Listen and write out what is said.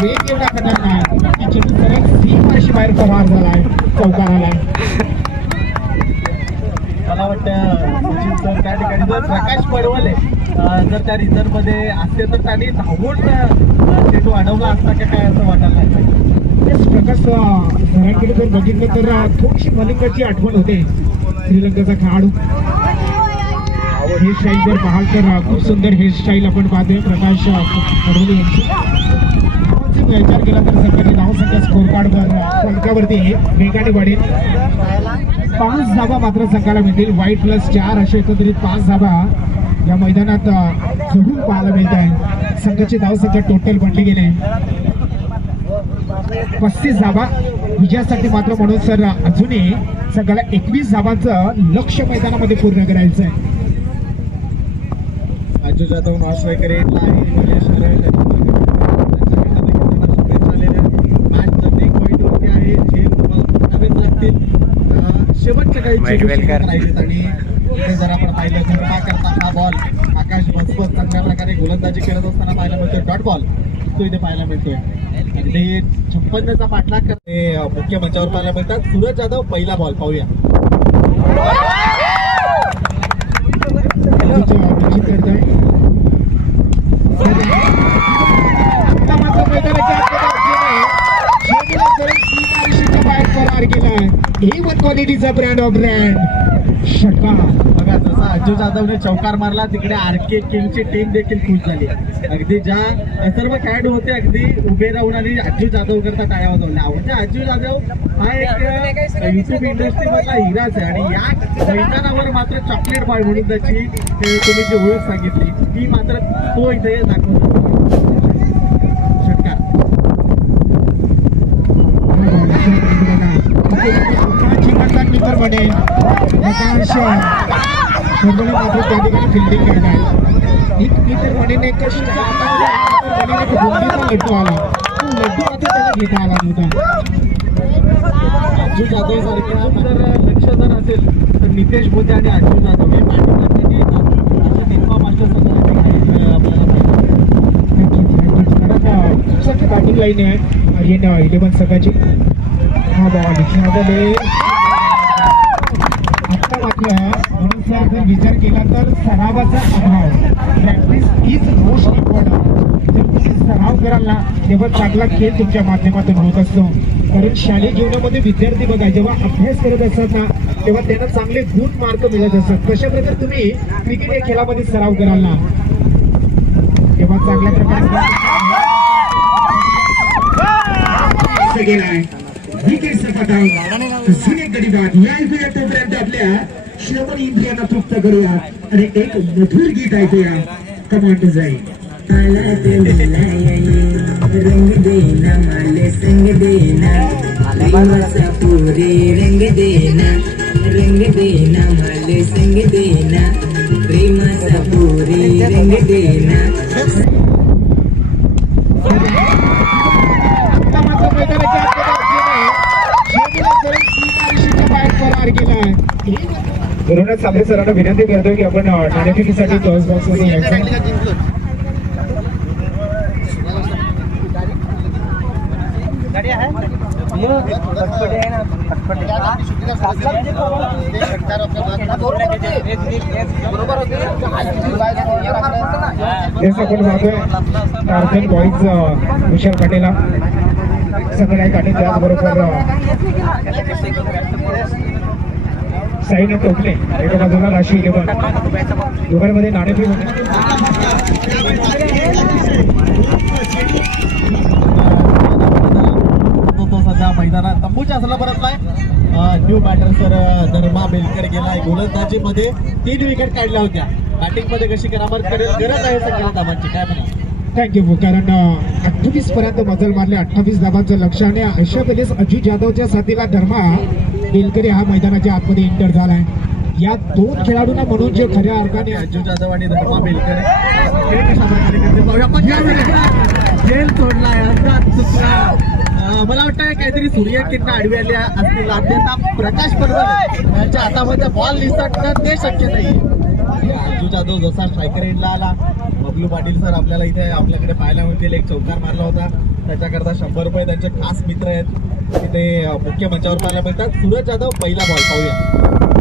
वेग एवढा खतरनाक की चेंडू सरळ सीमारेषे बाहेर प्रवाह झालाय, चौकार आलाय. मला वाटतं सचिन सर त्या ठिकाणी जर प्रकाश पडवले जर त्या रिझर्व मध्ये असते तर त्यांनी धावून चेंडू अडवला असता का काय असं वाटायला लागलं. प्रकाश घराकडे जर बघितलं तर थोडीशी मलिंगाची आठवण होते श्रीलंकेचा खेळाडू. हेअरस्टाईल जर पाहाल तर खूप सुंदर हेअरस्टाईल आपण पाहतोय प्रकाश पडवले यांची. विचार केला तर संघाची धावसंख्या स्कोर कार्डवर फलकावरती वेगाने वाढेल. 5 धाबा मात्र संघाला मिळतील. वाईट +4 असे एकंदरीत 5 धाबा या मैदानात जरूर पाहायला मिळत आहे. संघाची धावसंख्या टोटल बनली गेली 35 धाबा विजयासाठी मात्र. म्हणून सर अजूनही संघाला 21 धाबांचं लक्ष्य मैदानामध्ये पूर्ण करायचं आहे. अजय जाधव नॉस्ट्रायकर शेवटच्या काही राहिलेत आणि जर आपण पाहिलं तर का करता हा बॉल आकाश बसबस चांगल्या प्रकारे गोलंदाजी करत असताना पाहायला मिळतोय. डॉट बॉल तो इथे पाहायला मिळतोय. अगदी 56चा पाठलाग करते मुख्य मंचावर पाहायला मिळतात. सूरज जाधव पहिला बॉल पाहूया. क्वालिटीचा ब्रँड ऑफ ब्रँड षटकार. बघा जसा अज्जू जाधवने चौकार मारला तिकडे आरके किंगची टीम देखील खुश झाली. अगदी ज्या सर्व खेळाडू होते अगदी उभे राहून आणि अज्जू जाधव करता टाळ्या वाजवल्या. म्हणजे अज्जू जाधव हा एक युट्यूब इंडस्ट्री मधला हिराच आहे आणि या मैदानावर मात्र चॉकलेट बॉय म्हणून त्याची तुम्ही जी ओळख सांगितली ती मात्र तो इथे दाखवतो. षटकार मित्र म्हणे मात्र त्या ठिकाणी फिल्डिंग करणार. एक मित्र म्हणे लड्डू आला तो लड्डू आता त्याला घेता आला नव्हता. अज्जू जाधव सारखा जर लक्ष जर असेल तर नितेश बोते आणि अज्जू जाधव हे पाठीमागे अशा निर्मा मास्टर आपल्याला बॅटिंग लाईन आहे 11 संघाची. हा बॉल म्हणून सर जर विचार केला तर सरावाचा अभाव प्रॅक्टिस इज मोस्ट इम्पॉर्टंट. जर तुम्ही सराव कराल ना तेव्हा चांगला खेळ तुमच्या माध्यमातून होत असतो. कारण शालेय जीवनामध्ये विद्यार्थी बघा जेव्हा अभ्यास करत असतात ना तेव्हा त्यांना चांगले गुड मार्क मिळत असतात. कशा प्रकारे तुम्ही क्रिकेट या खेळामध्ये सराव कराल ना तेव्हा चांगल्या प्रकारे तोपर्यंत आपल्या श्रवण इंद्रियांना तृप्त करूया आणि एक मधुर गीत ऐकूया. कमांड जाईल रंग देना माले संग देना पुरी रंग देना माले संग देना प्रेमाचा पुरी रंग देना. गुरुनाथ साबळे सरांना विनंती करतोय की आपण नाणेफेकीसाठी टॉस बॉक्स मध्ये यायचं. तेच आपण पाहतोय टार्झन बॉईज विशाल काटेला सगळ्या काटे त्याचबरोबर साईने टोपले एका बाजूला राशी 11 दोघांमध्ये नाणेफेक होते. तो सध्या मैदानात तंबूच्या असला परतलाय. न्यू बॅटर सर धर्मा बेलकर गेलाय. गोलंदाजी मध्ये 3 विकेट काढल्या होत्या. बॅटिंग मध्ये कशी करामत करेल गरज आहे सगळ्या धाबांची काय म्हणा. थँक्यू. कारण 28 पर्यंत मजल मारले 28 धाबांचं लक्ष आणि अशा वेळेस अजित जाधवच्या साथीला धर्मा बेलकरी हा मैदानाच्या आतमध्ये एंटर झालाय. या 2 खेळाडूंना म्हणून जे खऱ्या अर्थाने अज्जू जाधव आणि धर्मा बेलकर जेल सोडलाय. मला वाटतं काहीतरी सूर्यकिरण आडवी आल्या असतील. अत्यंत प्रकाश पर्वत यांच्या हातामध्ये बॉल निसटणं ते शक्य नाही. अज्जू जाधव जसा स्ट्रायकर एंडला आला बबलू पाटील सर आपल्याला इथे आपल्याकडे पाहायला मिळतील. एक चौकार मारला होता त्याच्याकरता 100 रुपये त्यांचे खास मित्र आहेत की ते मुख्य मंचावर पाहायला मिळतात. सूरज जाधव पहिला बॉल पाहूया.